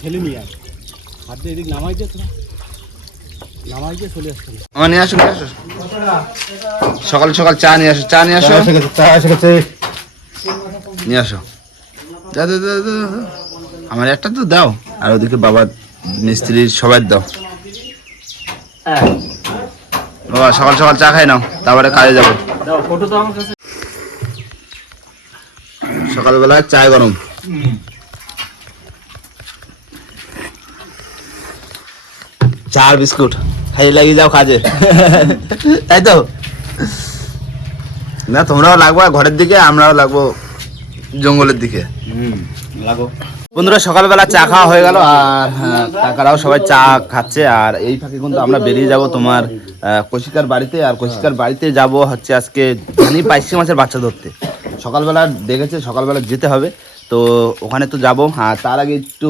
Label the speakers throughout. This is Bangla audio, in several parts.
Speaker 1: ঠেলে নিয়ে আস হাত দিয়ে এদিক নামাইতে তো নামাইতে চলে আসছে
Speaker 2: আমার নিয়ে আসো নিয়ে আসো সকাল সকাল চা নিয়ে আসো চা নিয়ে আসো।
Speaker 1: চা এসে গেছে
Speaker 2: নিয়ে আসো। দাও দাও দাও দাও, দাও। আমার একটা তো দাও আর ওদিকে বাবা মিস্ত্রির সবাই দাও। বাবা সকাল সকাল চা খাই নাও তারপরে কাজে যাব।
Speaker 1: দাও ফটো তো আমার কাছে।
Speaker 2: সকালবেলা চায় গরম। চা বিস্কুট। খাইয়ে লাগিয়ে যাও কাজে তাই তো। না তোমরাও লাগবো ঘরের দিকে আমরাও লাগবো জঙ্গলের দিকে।
Speaker 1: লাগো।
Speaker 2: বন্ধুরা সকালবেলা চা খাওয়া হয়ে গেল আর হ্যাঁ, কাকারাও সবাই চা খাচ্ছে আর এই ফাঁকে কিন্তু আমরা বেরিয়ে যাব তোমার কৌশিকার বাড়িতে আর কৌশিকার বাড়িতে যাব হচ্ছে আজকে ধানি পাইসি মাছের বাচ্চা ধরতে। সকালবেলা দেখেছে সকালবেলা যেতে হবে তো ওখানে তো যাব আর তার আগে একটু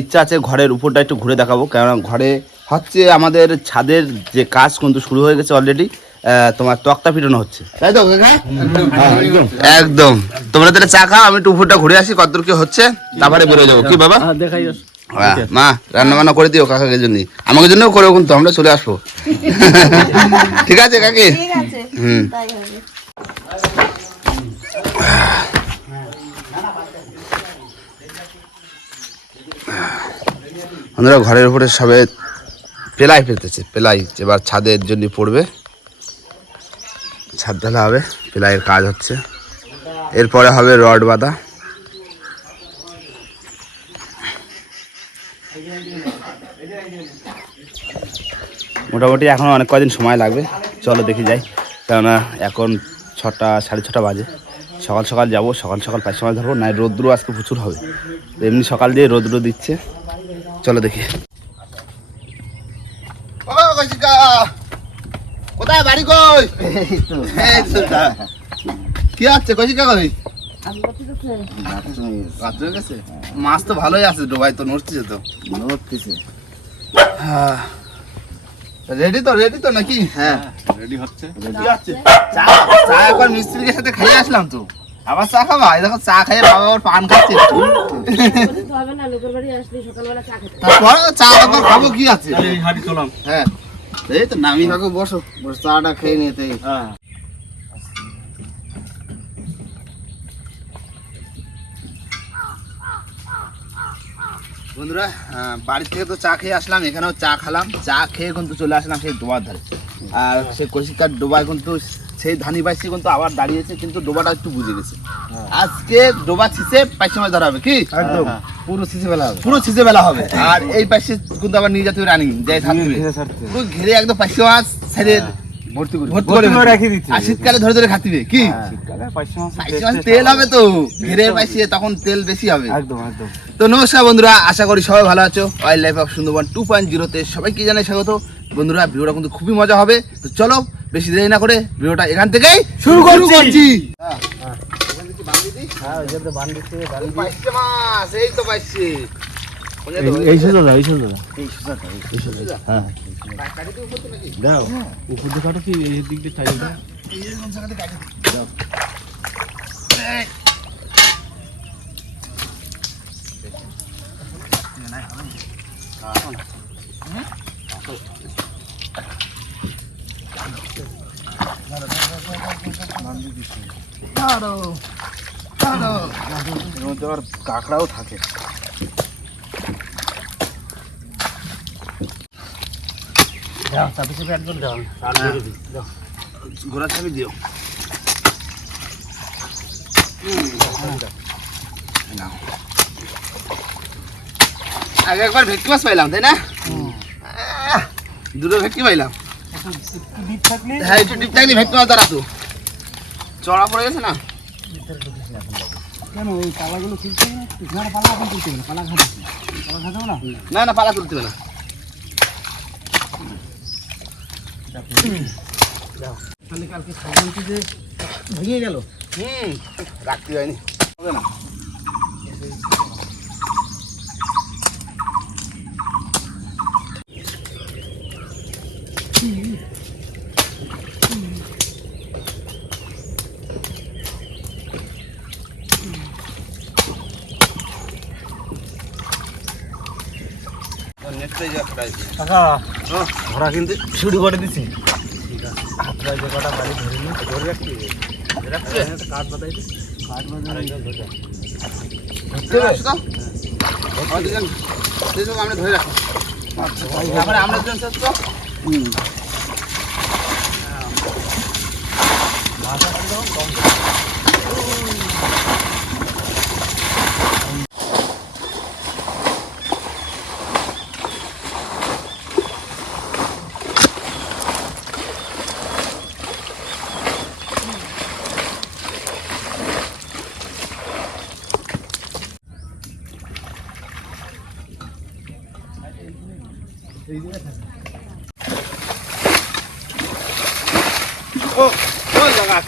Speaker 2: ইচ্ছা আছে ঘরের উপরটা একটু ঘুরে দেখাবো। কেননা ঘরে হচ্ছে আমাদের ছাদের যে কাজ কিন্তু শুরু হয়ে গেছে অলরেডি তোমার তক্তা পিটানো হচ্ছে। তাই তো কাকা। একদম। তোমরা তাহলে চা খাও আমি একটু উপরটা ঘুরে আসি কতদূর কি হচ্ছে তারপরে বেরোয় যাব। কি বাবা?
Speaker 1: হ্যাঁ দেখাই
Speaker 2: হ্যাঁ, মা রান্না বান্না করে দিও কাকাকে জন্য। আমাকে জন্য করে কিন্তু আমরা চলে আসব। ঠিক আছে কাকি? হুম। বন্ধুরা ঘরের উপরে সবে পেলাই ফেলতেছে, পেলাই। এবার ছাদের জন্য পড়বে। ছাদ ঢালা হবে, পেলাইয়ের কাজ হচ্ছে। এরপরে হবে রড বাঁধা। মোটামুটি এখন অনেক কদিন সময় লাগবে। চলো দেখি যাই। কেননা এখন ছটা, সাড়ে ছটা বাজে। সকাল সকাল যাব সকাল সকাল পাঁচ সময় ধরবো না রোদ্রু আজকে প্রচুর হবে। তো এমনি সকাল দিয়ে রোদ্রু দিচ্ছে। চলো দেখি। কোথায় বাড়ি কই? কি আছে কচিকা কই? মাছ তো ভালোই আছে ডোবাই তো নড়তেছে তো। নড়তেছে। রেডি তো রেডি তো নাকি? হ্যাঁ।
Speaker 1: রেডি হচ্ছে।
Speaker 2: রেডি হচ্ছে। চা। চা একবার মিস্ত্রির সাথে খাইয়ে আসলাম তো। আবার চা খাবা? এই দেখো চা খাইয়ে বাবা আবার পান খাচ্ছে। তারপর চা আবার খাব কি আছে?
Speaker 1: হাঁটি চলাম
Speaker 2: হ্যাঁ। এই তো নামি থাকো বসো। বসে চাটা খেয়ে নিতে
Speaker 1: হ্যাঁ।
Speaker 2: বন্ধুরা বাড়ি থেকে তো চা খেয়ে আসলাম এখানেও চা খেলাম। চা খেয়ে কিন্তু চলে আসলাম সেই ডোবার ধারে। আর সেই কৌশিকার ডোবায় কিন্তু সেই ধানি পাইছি কিন্তু আবার দাঁড়িয়েছে কিন্তু ডোবাটা একটু বুঝে গেছে। আজকে ডোবা ছিঁচে পাইছে মাছ ধরা হবে কি?
Speaker 1: একদম।
Speaker 2: পুরো ছিঁচে বেলা হবে। পুরো ছিঁচে বেলা হবে। আর এই পাইছে কিন্তু আবার নিয়ে যেতে হবে রানিং যাই থাকবে ঘিরে একদম পাইছে মাছ ছেড়ে ভর্তি করে ভর্তি করে
Speaker 1: করে রেখে দিচ্ছি।
Speaker 2: আর শীতকালে ধরে ধরে খাতিবে কি?
Speaker 1: শীতকালে
Speaker 2: তেল হবে তো ঘিরে পাইছে তখন তেল বেশি হবে।
Speaker 1: একদম একদম।
Speaker 2: তো নমস্কার বন্ধুরা আশা করি সবাই ভালো আছো। Wild life of Sundarban two point জিরোতে সবাইকে জানাই স্বাগত। বন্ধুরা ভিডিওটা কিন্তু খুবই মজা হবে। তো চলো বেশি দেরি না করে ভিডিওটা এখান থেকেই শুরু করছি।
Speaker 1: হ্যাঁ ওই যে বান দিচ্ছে
Speaker 2: পাইছে। মাছ এই
Speaker 1: হ্যাঁ। দাও। উপর দিকে কাটো কি? এই দিক দিয়ে চাই দাও। এর মধ্যে আবার কাঁকড়াও থাকে। দাও চাপে চাপে একদম দাও। আর বেরো দিই দাও।
Speaker 2: ঘোড়া চাবি দিও। আগে একবার ভেটকি মাছ পাইলাম তাই না? দুটো ভেটকি পাইলাম। হ্যাঁ একটু ডিপ থাকলে ভেটকি মাছ দাঁড়াতো চড়া পড়ে গেছে না?
Speaker 1: কেন ওই পালাগুলো তুলতে না না পালা এখন তুলতে না পালা ঘাটে? পালা ঘাটে না?
Speaker 2: না না পালা তুলতে না।
Speaker 1: তাহলে কালকে সাধারণ যে ভেঙে গেল
Speaker 2: হুম। রাখতে হয়নি হবে না
Speaker 1: কাকা, ঘোড়া কিন্তু শুরু করে দিছি। হাতটা যে কটা বাড়ি ধরে নিয়ে ধরে রাখছি রাখছি কাঠ বাতাই কাঠ
Speaker 2: আমরা ধরে রাখো তারপরে আমরা ওই জায়গাতে হ্যাঁ হাই হাই
Speaker 1: আরে তো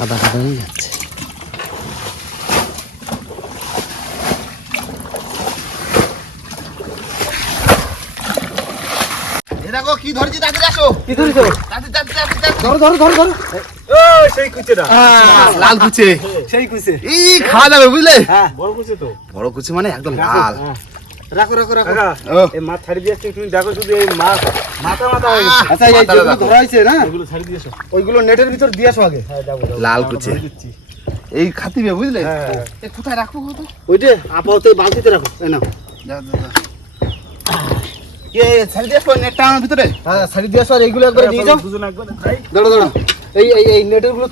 Speaker 1: কাদা কাদা হয়ে যাচ্ছে।
Speaker 2: এ দেখো কি ধরেছি? তাড়াতাড়ি আসো।
Speaker 1: কি ধরেছো?
Speaker 2: তাড়াতাড়ি তাড়াতাড়ি তাড়াতাড়ি
Speaker 1: ধরো ধরো ধরো ধরো। সেই কুচেটা
Speaker 2: লাল কুচে।
Speaker 1: সেই কুচে।
Speaker 2: এই খাওয়া যাবে বুঝলে?
Speaker 1: হ্যাঁ। বড় কুচে তো।
Speaker 2: বড় কুচি মানে একদম লাল।
Speaker 1: হ্যাঁ। রাখো রাখো রাখো। এই মাছ ছাড়ি দিয়েছে তুমি দেখো শুধু এই মাছ।
Speaker 2: আচ্ছা এই যেগুলো ধরা
Speaker 1: হয়েছে
Speaker 3: নেটের
Speaker 2: এই খাতিবে গুলো
Speaker 1: হ্যাঁ,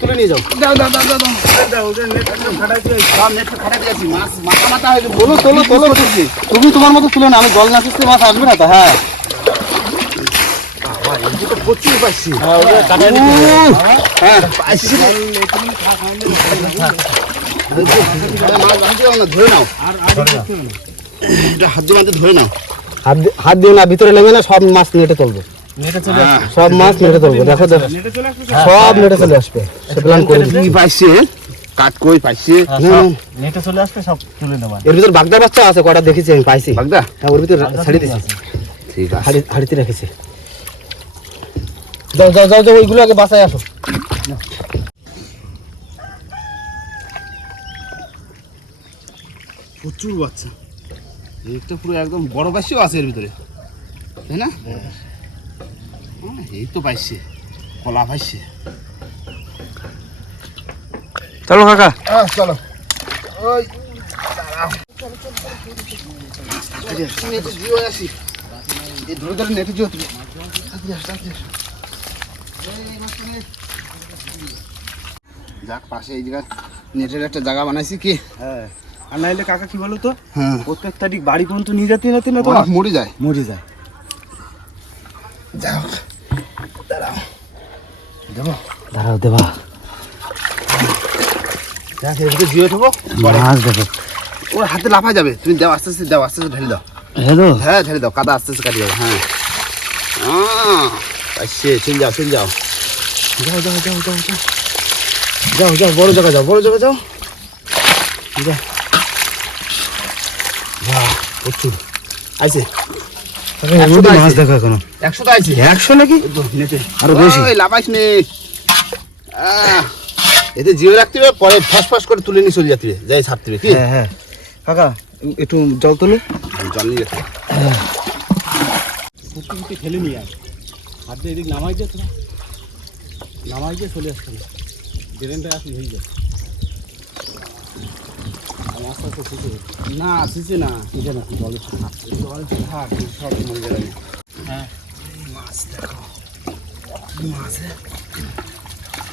Speaker 3: তুলে নিয়ে যাও।
Speaker 2: দাও দাও দাও দাও দাও।
Speaker 1: নেট
Speaker 2: বলো
Speaker 3: তোলো তোলো তুমি তোমার মতো তুলে না আমি জল না মাছ আসবে না তো হ্যাঁ। ভিতরে নেবে না সব মাছ নেটে
Speaker 1: চলবে।
Speaker 3: সব মাছ নেটে চলবে দেখো সব নেটে চলে আসবে। প্ল্যান করে
Speaker 2: পাইছে কই
Speaker 1: নেটে চলে আসবে সব
Speaker 3: এর ভিতর বাগদা বাচ্চা আছে কটা দেখেছি আমি পাইছি।
Speaker 2: বাগদা?
Speaker 3: হ্যাঁ ওর ভিতর ছাড়ি দিয়েছি
Speaker 2: ঠিক আছে।
Speaker 3: হাড়িতে রেখেছে। যাও যাও যাও যাও ওইগুলো আগে বাসায় আসো।
Speaker 2: প্রচুর বাচ্চা। একটা পুরো একদম বড় পাইছেও আছে এর ভিতরে। তাই না? হ্যাঁ, এই তো পাইছে। কলা পাইছে।
Speaker 1: চলো কাকা।
Speaker 2: চলো। ওই ধরে ধরে নেটে জিও তুমি তাড়াতাড়ি আস, তাড়াতাড়ি আস। এই মাছটা নে। যাক পাশে এই নেটের একটা জায়গা বানাইছি কি?
Speaker 1: হ্যাঁ। আর নাইলে কাকা কি বলো তো
Speaker 2: হ্যাঁ।
Speaker 1: প্রত্যেক তারিখ বাড়ি পর্যন্ত নিয়ে যেতে না তো?
Speaker 2: মরে যায়।
Speaker 1: মরে যায়।
Speaker 2: যাও দাঁড়াও। দেবো?
Speaker 3: দাঁড়াও দেবা।
Speaker 2: যাক এর জিও থাকো।
Speaker 3: মাছ দেখো।
Speaker 2: ওর হাতে লাফা যাবে। তুমি দাও আস্তে আস্তে দাও আস্তে আস্তে ঢেলে দাও।
Speaker 3: হ্যালো
Speaker 2: হ্যাঁ ঢেলে দাও। কাদা আস্তে আস্তে কাটি যাবে হ্যাঁ। চলে যাও চলে যাও। যাও যাও যাও যাও যাও। যাও যাও বড় জায়গা যাও বড় জায়গা যাও। বাহ প্রচুর। আইছে।
Speaker 3: মাছ
Speaker 2: আছে।
Speaker 3: দেখো এখনও।
Speaker 2: একশোটা আইছে।
Speaker 3: একশো নাকি?
Speaker 2: নেটে।
Speaker 3: আরও বেশি।
Speaker 2: লাফাইস নে। এতে জিও রাখতে হবে পরে ফস ফস করে তুলে নিয়ে চলে যেতে যাই ছাড়তে হবে কি?
Speaker 3: হ্যাঁ হ্যাঁ। কাকা একটু জল তোলো।
Speaker 2: জল নিয়ে যেতে
Speaker 1: ফুটতে ফুটতে ফেলে নিয়ে আস হাত দিয়ে এদিক নামাই দিয়ে নামাই দিয়ে চলে আসতে ড্রেনটা আসলে হয়ে যাবে। মাছটা তো ফুটে
Speaker 2: না আসিছে না
Speaker 1: এটা না জলে
Speaker 2: জল থাক সব মরে যাবে।
Speaker 1: হ্যাঁ।
Speaker 2: মাছ দেখো কি মাছ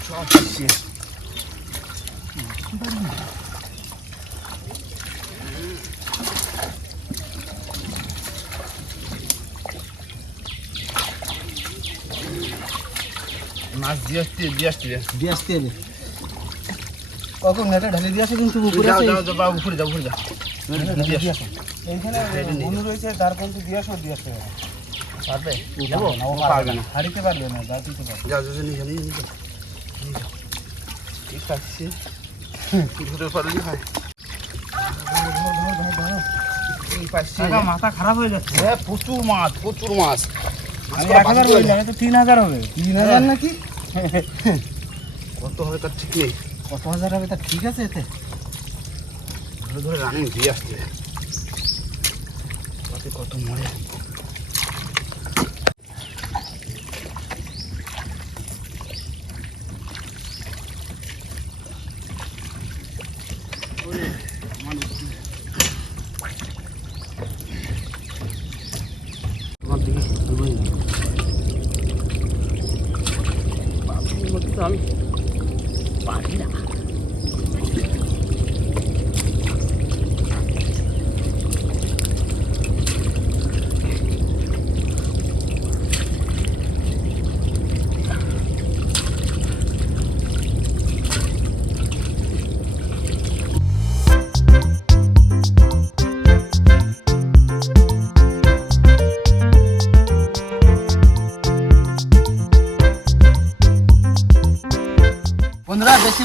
Speaker 2: সব পাচ্ছি মাছ দিয়ে আসতে দিয়ে আসতে।
Speaker 3: দিয়ে আসতে কখন নেটে ঢালি দিয়েছে কিন্তু উপরে
Speaker 2: যাও যাও যাও, উপরে যাও উপরে যাও। দিয়ে আসো।
Speaker 3: এইখানে বন্ধু রয়েছে তার কিন্তু দিয়েছ দিয়েছে
Speaker 2: পারবে।
Speaker 3: নেব
Speaker 2: ও পারবে না
Speaker 3: হারিতে পারবে না যা দিতে পারবে।
Speaker 2: যাও যাও যাও, নিয়ে যাও নিয়ে নিয়ে ঠিক আছে ঘুরে পারলি হয়
Speaker 3: মাথা খারাপ হয়ে যাচ্ছে।
Speaker 2: হ্যাঁ প্রচুর মাছ প্রচুর মাছ।
Speaker 3: আমি এক হাজার বললাম তো তিন হাজার হবে। তিন হাজার নাকি?
Speaker 2: কত হবে তার ঠিক নেই।
Speaker 3: কত হাজার হবে তা ঠিক আছে এতে?
Speaker 2: ধরে ধরে রানিং দিয়ে আসছে। কত মরে।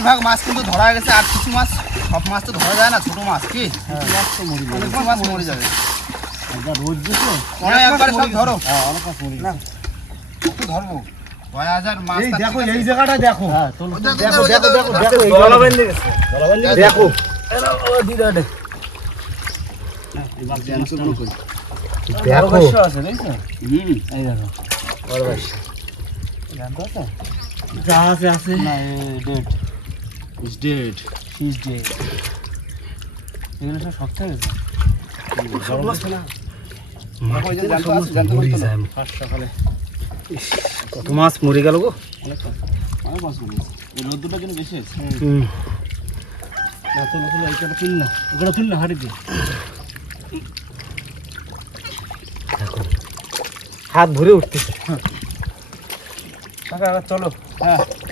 Speaker 2: বেশিরভাগ মাছ কিন্তু ধরা গেছে আর কিছু মাছ সব মাছ তো ধরা যায় না ছোট মাছ কি? অনেক মাছ মরে যাবে?
Speaker 3: রোজ দিছো
Speaker 2: অনেক একবারে সব ধরো।
Speaker 3: হ্যাঁ অনেক মাছ মরে।
Speaker 2: ধরবো। মাছ
Speaker 3: দেখো
Speaker 2: আছে।
Speaker 3: এই জায়গাটা দেখো। হ্যাঁ দেখো দেখো দেখো দেখো দেখো দেখো
Speaker 1: আছে দেখছ?
Speaker 2: হুম।
Speaker 3: এই দেখো।
Speaker 1: বড় ভাই।
Speaker 3: জানতো আছে না
Speaker 2: ইজ ডেড
Speaker 3: ফিস ডেট এগুলো সব শক্ত হয়ে গেছে?
Speaker 1: কত মাছ মরে গেল গো
Speaker 2: অনেক মাছ মরে গেছে। এই রোদ্দুরটা কিন্তু বেশি হয়েছে
Speaker 1: হুম
Speaker 3: না তুলো তুলো তুল না ওগুলো তুল না হাড়ি দিয়ে
Speaker 1: হাত ভরে উঠতেছে। এবার চলো।
Speaker 2: হ্যাঁ
Speaker 1: হয়ে।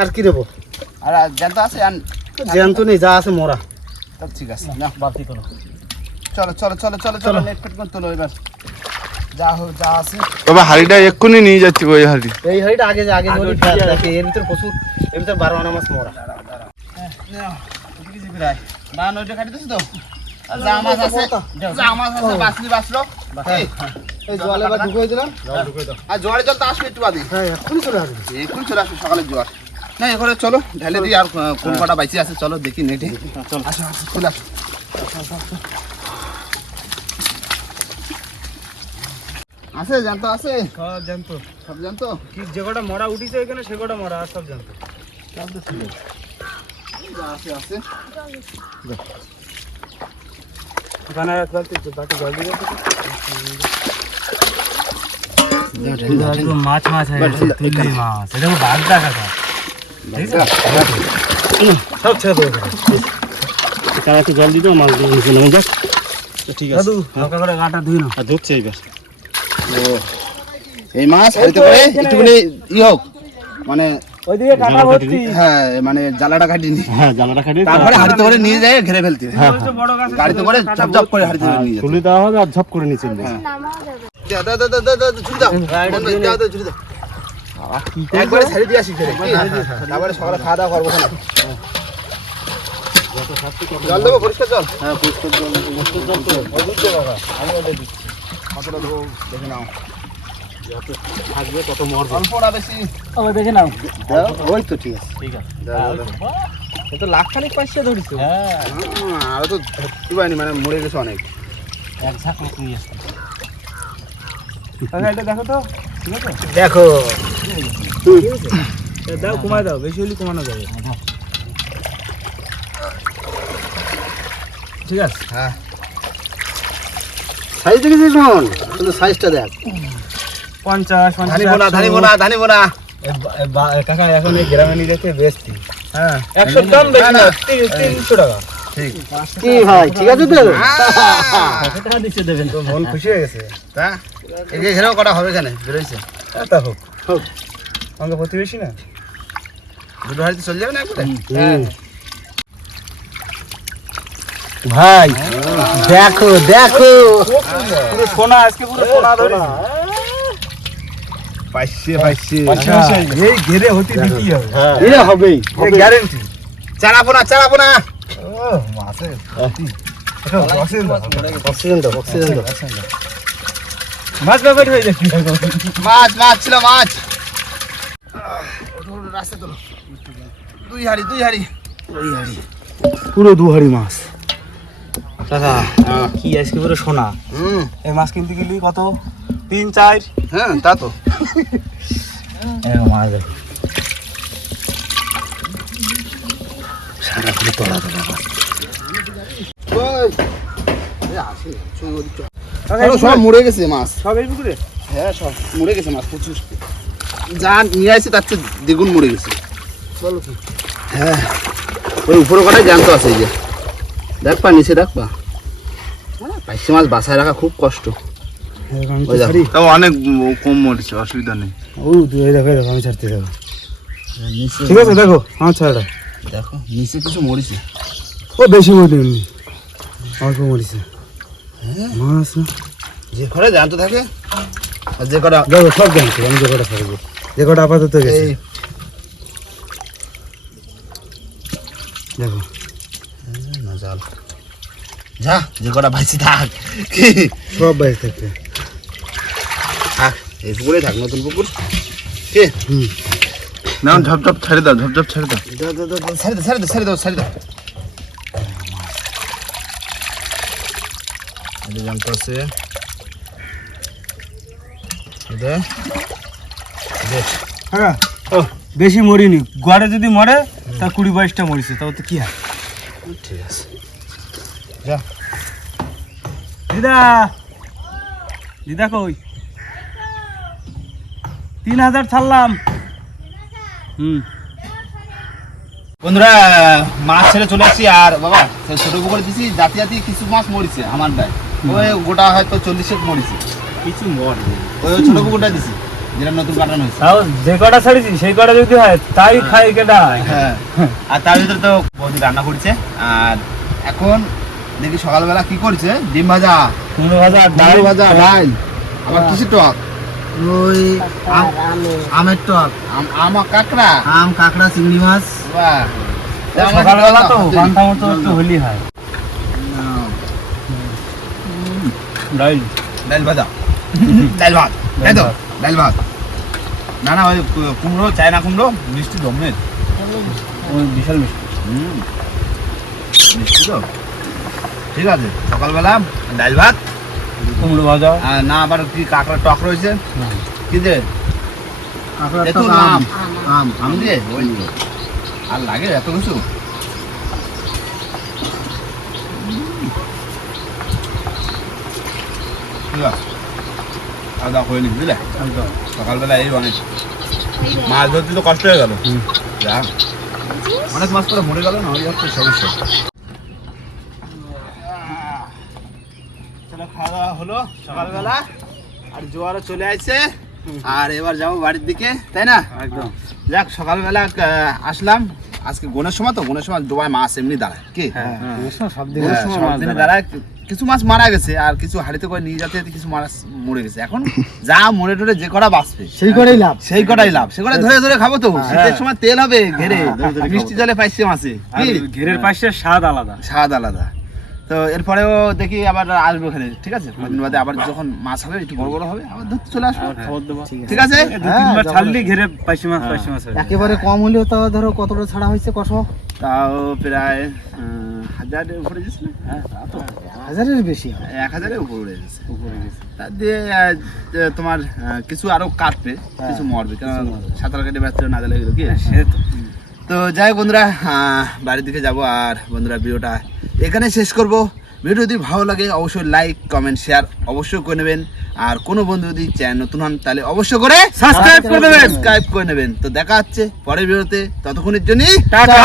Speaker 1: আর কি দেবো?
Speaker 2: আর জ্যান্ত আছে
Speaker 1: জ্যান্ত নেই যা আছে মোরা।
Speaker 2: সব ঠিক আছে না
Speaker 1: বালতি কোনো
Speaker 2: চলো চলো চলো চলো চলো নেট ফেট করে তোলো এবার। যা হোক যা আছে।
Speaker 4: তবে হাড়িটা এক্ষুনি নিয়ে যাচ্ছি ওই হাড়ি।
Speaker 1: এই হাড়িটা আগে আগে ধরে এর ভিতরে প্রচুর এর ভিতরে বারো আনা মাছ মোরা।
Speaker 2: না নইটা কাটি তো? যা মাছ আছে যা মাছ আছে বাসলি বাসলো এই,
Speaker 3: এই জলে বা ঢুকিয়ে দিলাম
Speaker 2: আর জোয়ারে জল তো আসবে একটু বাদে।
Speaker 1: হ্যাঁ চলে আসবে।
Speaker 2: চলে আসবে সকালে জোয়ার। না এখানে চলো ঢেলে দিই আর কোন কটা বাইচি আছে চলো দেখি নেটে। চলো। আসো আসো চলে আসো। আছে জানতো আছে
Speaker 1: সব জানতো
Speaker 2: সব জানতো
Speaker 1: কি যে কটা মরা উঠিছে এখানে সে কটা মরা আর সব জানতো
Speaker 2: যা আছে আছে
Speaker 1: ওখানে এক বালতি বাটি জল দিয়ে মাছ মাছ হয়ে গেছে তুলি মাছ এটা বাদ দেখা সব ছেড়ে দেবো
Speaker 3: তারা একটু জল দিত মাছ দিয়ে নিচে নেমে যাক ঠিক
Speaker 1: দাদু হালকা করে গাটা ধুই না
Speaker 3: আর ধরছে এইবার
Speaker 2: এই মাছ করে একটুখানি ই হোক মানে
Speaker 1: ওইদিকে কাটা ভর্তি
Speaker 2: হ্যাঁ মানে
Speaker 3: হ্যাঁ। জানাটা খাটিয়ে
Speaker 2: তারপরে হাড়িতে করে নিয়ে যায় ঘিরে ফেলতে। গাড়িতে করে ঝপঝপ করে হাড়িতে নিয়ে
Speaker 3: তুলে দেওয়া হবে আর ঝপ করে নিচে যাবে।
Speaker 2: একবারে ছাড়ি দিয়ে আসি তারপরে সকালে খাওয়া দাওয়া করব জল দেবো পরিষ্কার জল? হ্যাঁ পরিষ্কার জল পরিষ্কার জল তো। ওই বাবা। আমি ওটা দিচ্ছি। কতটা দেবো দেখে নাও।
Speaker 1: থাকবে কত মরবে।
Speaker 2: অল্প না বেশি।
Speaker 1: আবার দেখে নাও।
Speaker 2: ওই তো ঠিক আছে।
Speaker 1: ঠিক। ও তো। লাখ খানিক পাইছে ধরিস
Speaker 3: হ্যাঁ।
Speaker 2: আরও তো ধরতে পারিনি মানে মরে গেছে অনেক।
Speaker 3: এক ঝাঁক নিয়ে
Speaker 1: দেখো তো দেখো। দাও কমায় দাও বেশি হলে কমানো যাবে। ঠিক আছে?
Speaker 2: হ্যাঁ।
Speaker 3: সাইজ দেখেছিস শোন কিন্তু সাইজটা দেখ।
Speaker 1: পঞ্চাশ
Speaker 2: ধানি বোনা ধানি বোনা ধানি বোনা।
Speaker 1: কাকা এখন এই গ্রামে নিয়ে যেতে বেশি?
Speaker 2: হ্যাঁ।
Speaker 1: একশো দাম বেশি
Speaker 2: না,
Speaker 1: না
Speaker 2: না।
Speaker 1: তিন- তিনশো টাকা।
Speaker 3: কি ভাই ঠিক আছে তো? টাকা দিচ্ছে দেবেন
Speaker 1: তো মন খুশি হয়ে গেছে।
Speaker 2: তা এই যে ঘেরেও কটা হবে এখানে বেরোইছে।
Speaker 1: তা হোক। হোক। আমাকে প্রতিবেশী না?
Speaker 2: দুটো হাড়িতে চলে যাবে না একবারে?
Speaker 1: ভাই দেখো দেখো। পুরো সোনা আজকে পুরো সোনা ধরে
Speaker 2: পাইছে পাইছে।
Speaker 1: এই ঘেরে হতে দিতেই হবে।
Speaker 3: এটা হবেই।
Speaker 1: গ্যারেন্টি
Speaker 2: চালাবো না চালাবো না।
Speaker 1: মাছ ব্যাপারী হয়ে যাচ্ছে
Speaker 2: মাছ মাছ ছিল মাছ রাস্তা তোলো দুই হাড়ি দুই হাড়ি
Speaker 1: পুরো দু হাড়ি মাছ কাকা কি আজকে পুরো সোনা এই মাছ কিনতে গেলি কত তিন চার
Speaker 2: হ্যাঁ তা তো
Speaker 1: মাছ সারা করে তলা মাছ
Speaker 2: আরও সব মরে গেছে মাছ।
Speaker 1: সব এই পুকুরে?
Speaker 2: হ্যাঁ সব মরে গেছে মাছ প্রচুর। যা নিয়ে আসছে তার চেয়ে দ্বিগুণ মরে গেছে। হ্যাঁ ওই উপরে কটাই জ্যান্ত আছে এই যে। দেখবা নিচে দেখবা পাইসি মাছ বাসায় রাখা খুব কষ্ট।
Speaker 4: তাও অনেক কম মরেছে অসুবিধা নেই।
Speaker 1: ও দেখো দেখো আমি ছাড়তে যাব ঠিক আছে দেখো আমার ছাড়া
Speaker 2: দেখো নিচে কিছু মরেছে।
Speaker 1: ও বেশি মরি এমনি। অল্প মরিছে। মাছ
Speaker 2: যে ঘরে জ্যান্ত থাকে আর যে কটা
Speaker 1: দেখো সব জানছি আমি যে কটা থাকব যে কটা আপাতত গেছে। দেখো।
Speaker 2: না জাল যা যে কটা ভাইছি থাক।
Speaker 1: সব বাইরে থাকবে
Speaker 2: থাক এই পুকুরে থাক নতুন পুকুর। কে?
Speaker 1: হুম।
Speaker 4: না ঝপঝপ ছেড়ে দাও ঝপঝপ ছেড়ে দাও।
Speaker 2: দাও দাও সারি দাও সারি দাও সারি দাও
Speaker 1: হ্যাঁ বেশি মরিনি। গড়ে যদি মরে তা কুড়ি বাইশটা মরিছে তাও তো কি হয়
Speaker 2: ঠিক আছে।
Speaker 1: দিদা! দিদা কই? তিন হাজার ছাড়লাম। হুম।
Speaker 2: বন্ধুরা মাছ ছেড়ে চলে আসছি আর বাবা ছোট পুকুরে দিছি জাতি জাতি কিছু মাছ মরিছে আমার দায় ওই গোটা হয়তো চল্লিশে মরিছে।
Speaker 1: কিছু মরে
Speaker 2: ওই ছোট পুকুরটা দিছি যেটা নতুন কাটানো হয়েছে।
Speaker 1: তাও যে কটা ছাড়িছি সেই কটা যদি হয় তাই খাই কেটা
Speaker 2: হ্যাঁ। আর তার ভিতরে তো বৌদি রান্না করছে আর এখন দেখি সকালবেলা কি করছে? ডিম ভাজা।
Speaker 1: কুমড়ো ভাজা ডাল
Speaker 2: ভাজা ডাল। আবার কিসের টক? ওই আম- আমের টক। আম- কাঁকড়া?
Speaker 1: আম কাঁকড়া চিংড়ি মাছ।
Speaker 2: বাহ। তা আমার
Speaker 1: সকালবেলা তো
Speaker 2: হাতে-
Speaker 1: মতো একটু হলি হয়। ডাল।
Speaker 2: ডাল ভাজা। ডাল ভাত। তাই তো ডাল ভাত। না না ওই কুমড়ো চায়না কুমড়ো মিষ্টি জমের
Speaker 1: বিশাল মিষ্টি।
Speaker 2: মিষ্টি তো। ঠিক আছে সকালবেলা ডাল ভাত।
Speaker 1: কুমড়ো ভাজা।
Speaker 2: আর না আবার কি কাঁকড়া টক রয়েছে? কি যে? এত আম। আম। আম দিয়ে? ওই আর লাগে এত কিছু? খাওয়া দাওয়া করে নি বুঝলে? সকালবেলা এই অনেক মাছ ধরতে তো কষ্ট হয়ে গেল। অনেক মাছ করে মরে গেল না ওই হচ্ছে সমস্যা চলো খাওয়া দাওয়া হলো সকালবেলা। আর জোয়ারও চলে আসছে আর এবার যাব বাড়ির দিকে তাই না?
Speaker 1: একদম।
Speaker 2: যাক সকালবেলা আসলাম। আজকে গোনের সময় তো গোনের সময় ডোবায় মাছ এমনি দাঁড়ায়। কি?
Speaker 1: হ্যাঁ
Speaker 2: সময় সব দিনে দাঁড়ায়। কিছু মাছ মারা গেছে আর কিছু হাড়িতে করে নিয়ে যেতে কিছু মাছ মরে গেছে। এখন যা মরে টরে যে কটা বাঁচবে।
Speaker 1: সেই করেই লাভ।
Speaker 2: সেই কটাই লাভ। সে কটা ধরে ধরে খাব তো। শীতের সময় তেল হবে ঘেরে। মিষ্টি জলে পাইছে মাছে।
Speaker 1: ঘেরের পাশে স্বাদ আলাদা।
Speaker 2: স্বাদ আলাদা। তো এরপরেও দেখি আবার আসব ওখানে ঠিক আছে? কদিন বাদে আবার যখন মাছ হবে একটু বড় বড় হবে আবার ধরতে চলে আসব।
Speaker 1: খবর দেবো
Speaker 2: ঠিক আছে?
Speaker 1: দু তিনবার ছাড়লি ঘেরে পাইছি মাছ পাইছি মাছ
Speaker 5: একেবারে কম হলেও তাও ধরো কতটা ছাড়া হয়েছে কষ?
Speaker 2: তাও প্রায় হাজারের উপরে গেছে না?
Speaker 1: হ্যাঁ
Speaker 5: হাজারের বেশি
Speaker 2: এক হাজারের উপরে উড়ে গেছে
Speaker 1: উপরে গেছে
Speaker 2: তার দিয়ে তোমার কিছু আরও কাটবে কিছু মরবে কারণ সাঁতার কাটে ব্যস্ত না দিলে গেলো কি?
Speaker 1: সে তো
Speaker 2: যাই হোক বন্ধুরা বাড়ির দিকে যাব আর বন্ধুরা ভিডিওটা এখানে শেষ করব। ভিডিও যদি ভালো লাগে অবশ্যই লাইক কমেন্ট শেয়ার অবশ্যই করে নেবেন। আর কোনো বন্ধু যদি চ্যানেল নতুন হন তাহলে অবশ্যই করে সাবস্ক্রাইব করে দেবেন। সাবস্ক্রাইব করে নেবেন। তো দেখা হচ্ছে পরের ভিডিওতে ততক্ষণের জন্য
Speaker 1: টাটা।